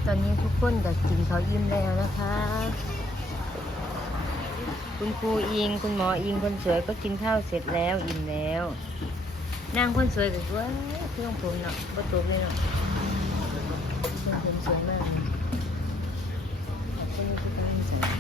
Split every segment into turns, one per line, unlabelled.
ตอนนี้ทุกคนก็กินข้าวอิ่มแล้วนะคะคุณครูอิงคุณหมออิงคนสวยก็กินข้าวเสร็จแล้วอิ่มแล้วนางคนสวยก็ว่าเครื่องผมเนาะก็ตัวเลยเนาะเครื่องผมสวยมากคนนี้คือการสวย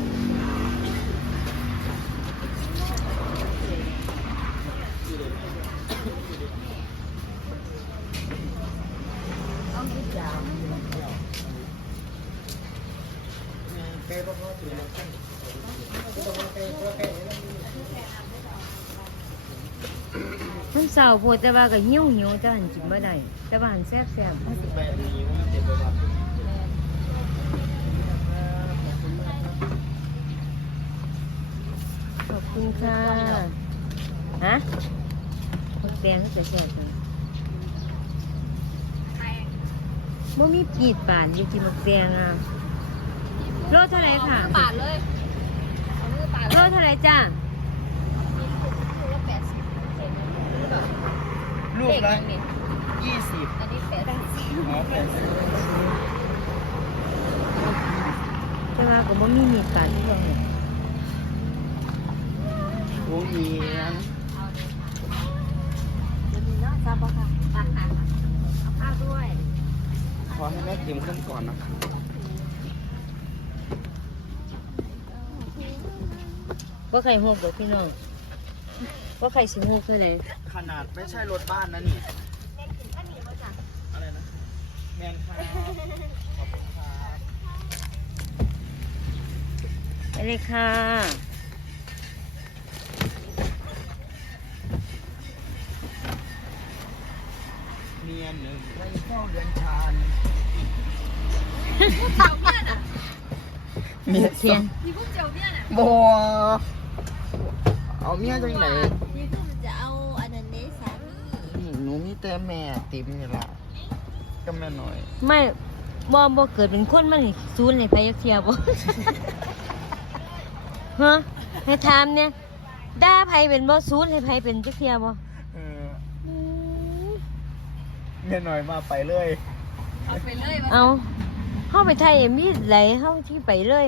มันเศร้าโพดแต่ว่าก็หิวแต่หันกินบ่ได้แต่ว่าหันแซ่บขอบคุณค่ะฮะหมกแดงก็จะแซ่บเลยบ่มีปีดป่านอยู่ที่หมกแดงอ่ะโลเท่าไหร่ค่ะ
บาทเลย
โลเท่าไหร่จ้า
ลูกละ20
อันนี้80
อ๋อ80
แต่ว่าก็บ่มีมีดป่านที่เราเนี่ย
โอ้ย
จะมีเนาะจ้าป่ะค่ะเอาข้าวด้วย
ขอให้แม่ทิมขึ้นก่อนนะครับ
ว่าใครโหกดอกพี่น้องว่าใครสิโหกเท่าไหร่
ขนาดไม่ใช่รถบ้านนะนี่อะไรนะแมนครับขอบคุณครับ
ไปเลยค่ะ
เนียนหนึ่งไม่เข้าเรือนชาน
เมียเทียน
พี่พุ่งเจียวเนี่ยน่ะ
บัวเอาเมียจังไหน
พี่พุ่งจะเอาอันนั้นเนสามี
หนูมีแต่แม่ติ๋มนี่ละก็แม่หน่อย
ไม่บ่เกิดเป็นคนมันนี่ซูนให้ไปยักเทียบ่ ฮะให้ถามเนี่ยด่าไผเป็นบ่ซูนให้ไผเป็นจักเทียบ่
แม่หน่อยมาไปเลย
เอาไปเลยว่า
เอาเฮาไปไทยมีไหลเฮาที่ไปเลย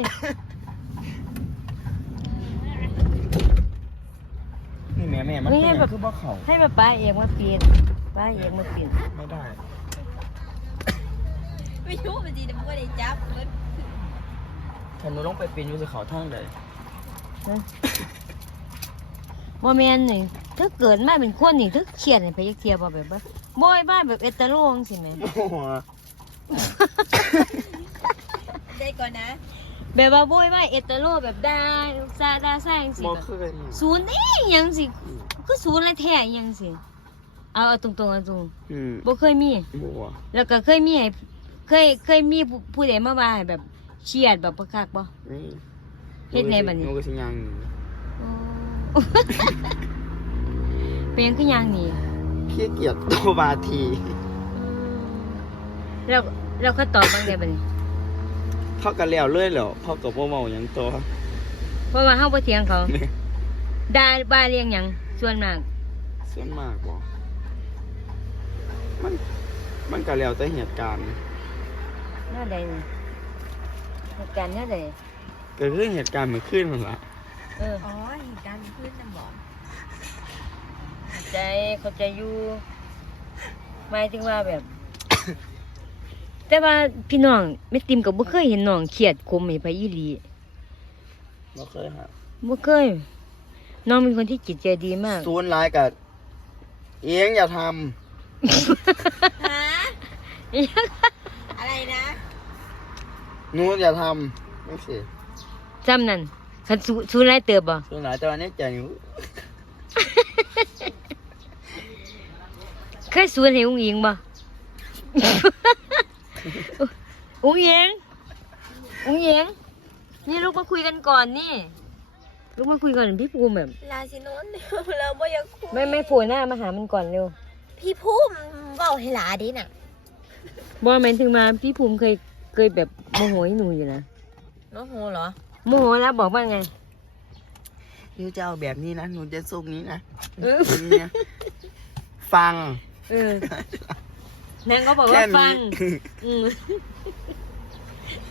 นี่แม่มันเป็นอย่างคือบ่เขา
ให้มาป้าเองมาเปลี่ยนป้าเองมาเปลี่ยน
ไม่ได้
ไม่รู้มันจีแต่มันก็ได้จับมัน
ถ้าหนูต้องไปปีนอยู่สิเขาทางใด
ฮะบ่แม่นนี่ถ้าเกิดมาเป็นคนนี่ถ้าเครียดให้ไปยักเทียบ่แบบว่าบ่อยบ้านแบบเอตาโลจังซี่แหม
โอ้โห
ได้ก่อนนะ
แบบว่าโบยว่าเอตาโลแบบดาซาจังสิ
บ่
แบบ
เคย
ศูนย์นี่ยังสิก็ศูนย์อะไรแท้ยังสิเอาตรงๆเอาตรง
ม
บ่เคยมี
บัว
แล้วก็เคยมีให้เคยมีผู้ใดมาว่าให้แบบเครียดแบบประคักบ่
นี่
เฮ็ดไงบัดนี้
หนูก็สิยัง
โอ้ เป็นหยังคือหยังนี่
ขี้เกียจโตบาที
แล้วเขาตอบว่าไงบัดนี้
เขาก็แล้วเลยแล้วเขาก็บ่เมาหยังตัว
เพราะว่าเฮาบ่เถียงเขา
นี่
ด่าบ้าเรียงหยังส่วนมาก
ส่วนมากบ่มันก็แล้วแต่เหตุการณ์
แนวใดนี่เหตุการณ์แนวใด
ก็คือเหตุการณ์เมื่อคืนนั่นล่ะ
เออ
อ๋อเหตุการณ์ขึ้นน้ำบ่อ
เข้าใจอยู่หมายถึงว่าแบบ แต่ว่าพี่น้องแม่ติมก็บ่เคยเห็นน้องเครียดคมให้ไปอีหลี
บ่เคยฮะ
บ่เคยน้องเป็นคนที่จิตใจดีมาก
ศูนย์หลายก็เองอย่าทำ
ฮะอะไรนะ
หนูอย่าทำไม่สิ
จำนั่นคันสู้ไรเติบบ่
ศูนย์หลายแต่ว่าในใจหนู
เคยสู้ให้อุ้งอิงบ่ อุ้งอิงนี่ลูกมาคุยกันก่อนนี่ลูกมาคุยก่อนพี่ภูมิแบบ
ลาสิโนนเราบ่อยากคุย
ไม่โผล่หน้ามาหามันก่อนเร็ว
พี่ภูมิเว้าให้หลาดิน่ะ
บ่แม่นถึงมาพี่ภูมิเคยแบบโมโหให้หนูอยู่นะ
น้องโหเหรอ
โมโหแล้วบอกว่าไง
หนูจะเอาแบบนี้นะหนูจะส่งนี้นะ
เออ
เนี่ยฟัง
เออ นางก็บอกว่าฟัง อืม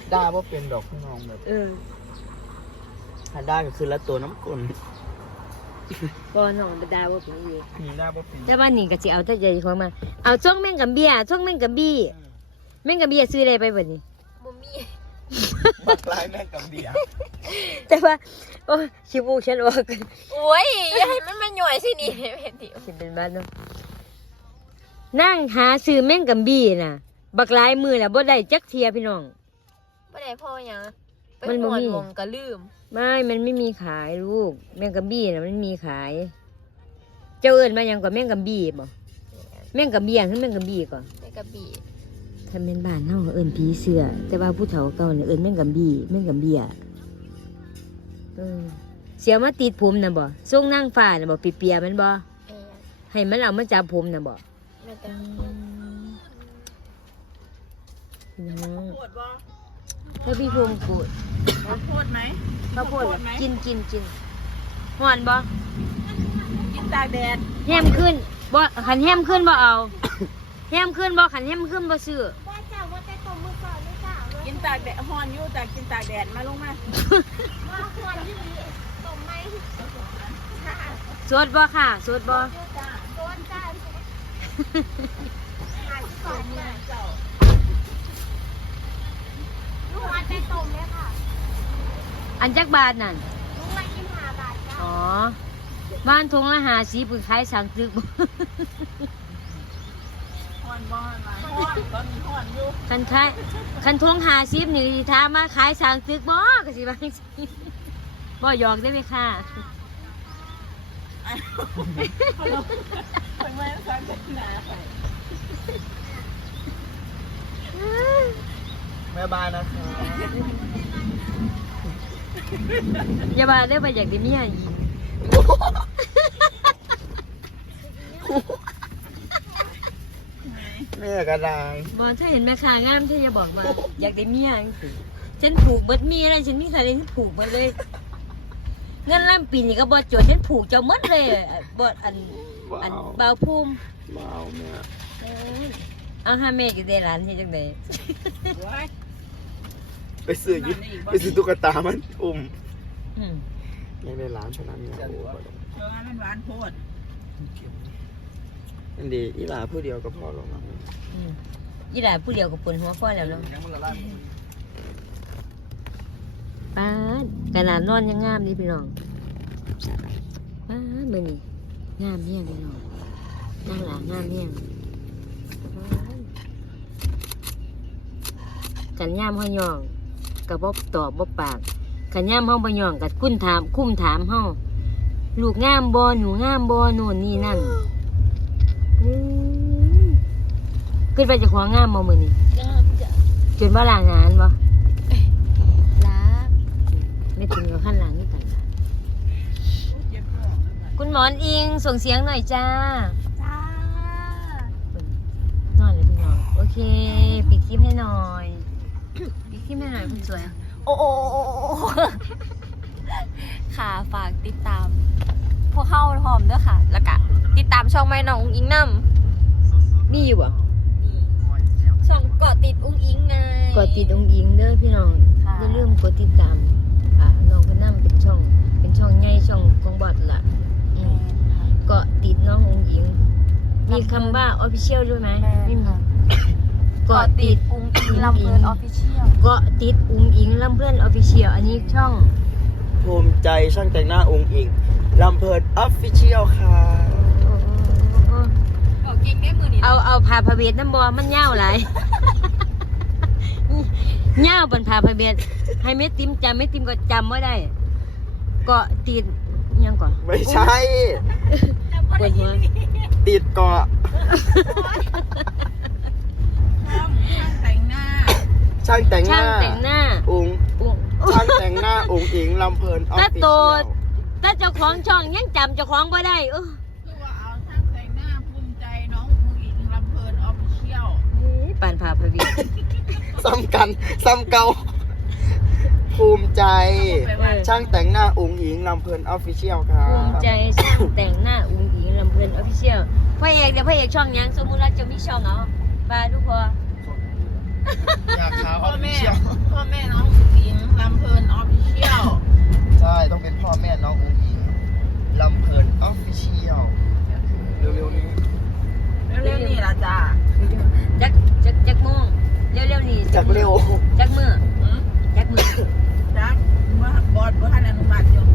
ได้ว่าเป็นดอกพี่น้องแบบถ้าได้ก็คือละตัวน้ำกลน
บ่น้องบ่ดาบ่เป็นอีก
นี่ได้ว่าเป็น
แต่ว่านี่ก็สิเอาแต่ใจของมาเอาช่องแม่งกับเบี้ยช่องแม่งกับบี้แม่งกับเบี้ยซื้อได้ไปเบิดนี่
บ่มี
บักลายแม่กับเบียร์
แต่ว่าโอ้ชิบูฉันว่า
โอ้ยอย่าให้มันมาหน่วยสินี่เห็นดิ
สิเป็นบ้านเนาะนั่งหาซื้อแม่งกับบี้น่ะ บักหลายมือแล้วบ่ได้จักเทียพี่น้อง
บ่ได้พ่อหยังไป
มัน
ห
บ่
มวน
มี
วงก็ลืม
มันไม่มีขายลูกแม่งกับบี้น่ะมันมีขาย เจ้าเอิ้นมาหยังกว่าแม่งกับบี้บ่แม่งกับเบี้ยคือแม่งกับบี้ก่อน
ในกระบี่
ถ้าแม่นบ้านเฮาเอิ้นผีเสื้อแต่ว่าผู้เฒ่าเก่าเนี่ยเอิ้นแม่งกับบี้แม่งกับเบี้ยเสียมาติดผมน่ะบ่ทรงนางฟ้าน่ะบ่เปียๆมันบ่ ให้มันเอามาจับผมน่ะบ่
แม่แต่
น้อง
ปวดบ่
ถ้าพี่พงกูด
ปวดไหม
ข้าวโพดกินห่อนบ่
กินตากแดด
แฮมขึ้นบ่ขันแฮมขึ้นบ่เอา แฮมขึ้นบ่ขันแฮมขึ้นบ่ซื้อ
ว่าจ้าว่าแต่ตมมือก่อนเลยจ้า
กินตากแดดฮอนอยู่แต่กินตากแดดมาลงมา
ว่าควรที่นี่ตมไหม
สดบ่ค่ะสดบ่
จ้าโดนจ้าหาที่ก่อนเนี่ยลูกว่าแต่ตมเลยค่ะ
อันจักบาทนั่น
ลูกละ25 บาทจ้า
อ๋อบ้านทงละ50ปืนขายสั่งตึกบ่
ฮอนบ่ฮอนตอนนี้ฮอนอยู่
คันทง50นี่สิถามมาขายสั่งตึกบ่ก็สิว่าจังซี่บ่หยอกได้ไหมค่ะ
ไปไว้ข้างหน้าแม่บ้านนะคะ
อย่ามาได้ไปอยากได้เมียอีก
แม่กระดาง
บอลถ้าเห็นแม่ค้างามถ้าอย่าบอกว่าอยากได้เมียจังซี้ฉันผูกเบิดเมียแล้วฉันมีใครเลยฉันผูกหมดเลยเงินล่ำปีนี่ก็บอจดฉันผูกเจ้าหมดเลยบอดอันเบาภูมิ
เบาแม่
เอาห้าเมฆอยู่ในร้านที่จังได
ไปซื้อยึดไปซื้อตุ๊กตามันอุ้ม
อืม
ยังในร้านเท่านั้นไงโอ้โห
เออมันหวานโพด
อันดีอีหลาผู้เดียวก็พอหรอกมั้ง
อืมอีหลาผู้เดียวกับปนหัวพ่อแล้วเนาะ
ยังมันละลาย
ป้าดขนาดนอนยังงามนี่พี่น้องป้าดมือนี่งามเฮี้ยงพี่น้องนั่งหลังงามเฮี้ยงกันย่ามห้อยองกับบ่ตอบบ่ปากกันย่ามห้องบ่ยองกับคุ้มถามห้องลูกงามบ่หนูงามบ่โน่นนี่นั่นขึ้นไปจะของงามบ่มือนี่
จ้าจ้า
จนว่าลางานบ่
รัก
ไม่ถึงกับขั้นหลังนี่กันล่ะคุณหมอนอิงส่งเสียงหน่อยจ้า
จ้าน
อนเลยพี่น้องโอเคปิดคลิปให้หน่อยปิดคลิปให้หน่อยคุณสวย
โอ้ค่ะฝากติดตามพวกเข้าพร้อมด้วยค่ะ แล้วก็ติดตามช่องไม่น้องอุ้งอิงนำ
มีอยู่บ่
ช่องเกาะติดอุ้งอิงไง
กดติดองค์อิงเด้อพี่น้อง
ค่ะ
อย่าลืมกดติดตามน้องพนัมเป็นช่องใหญ่ช่องของบอดล่ะอืมเกาะติดน้ององค์อิง มีคำว่า official ด้วยไหมไม่มี
เกาะติดอุ้งอิงลำเพลินออฟฟิเชียล
เกาะติดองค์อิงลำเพื่อน official อันนี้ช่อง
ภูมิใจช่างแต่งหน้าองค์อิงลำเพลินออฟฟิเชียลค่ะ
บอกเก่งได้มือนี่
เอาผ่าพระเบียดน้ำบอมันเง่าหลาย เง่าบนผ่าพระเบียดให้เม็ดติมจำเม็ดติมก็จำไม่ได้ เกาะติดยังก่อน
ไม่ใช่
ปวดหัว
ติดเกาะ
ช่างแต่งหน้า
ช่างแต่งหน้า
ช่างแต่งหน้า
องค์
อุ๊ย
ช่างแต่งหน้าองค์อิงลำเพลินออฟ
ตา
ฟิ
โต
เชีย
ด
ล
ตาเจ้าของช่องยังจำเจ้าของไม่ได้
คือว่าเอาช่างแต่งหน้าภูมิใจน้องผู้หญิงลำเพลินออฟฟิเชียล
ปานผ่าพระเบียด
ซ้ำกันซ้ำเก่าภูมิใจ ช่างแต่งหน้าองค์อิงลำเพลินออฟฟิเชียลครับ
ภูมิใจช่างแต่งหน้าอุ้งอิงลำเพลินออฟฟิเชียลพระเอกเดี๋ยวพระเอกช่องยังสมมุติเราจะมีช่องเอาปลาทุกคน
อยากขาว
พ่อแม่
เชียว
พ่อแม่น้องอุ๋งอิงลำเพลินออฟฟิเชียล
ใช่ต้องเป็นพ่อแม่น้องอุ้งอิงลำเพลินออฟฟิเชียลเร็วๆนี้
เร็วๆนี่ล่ะจ้า
จักโมงเร็วๆนี่
จากเร็ว
จักมือ
หืม
จักมือ
จักบอสบ่ทันอนุมัติอยู่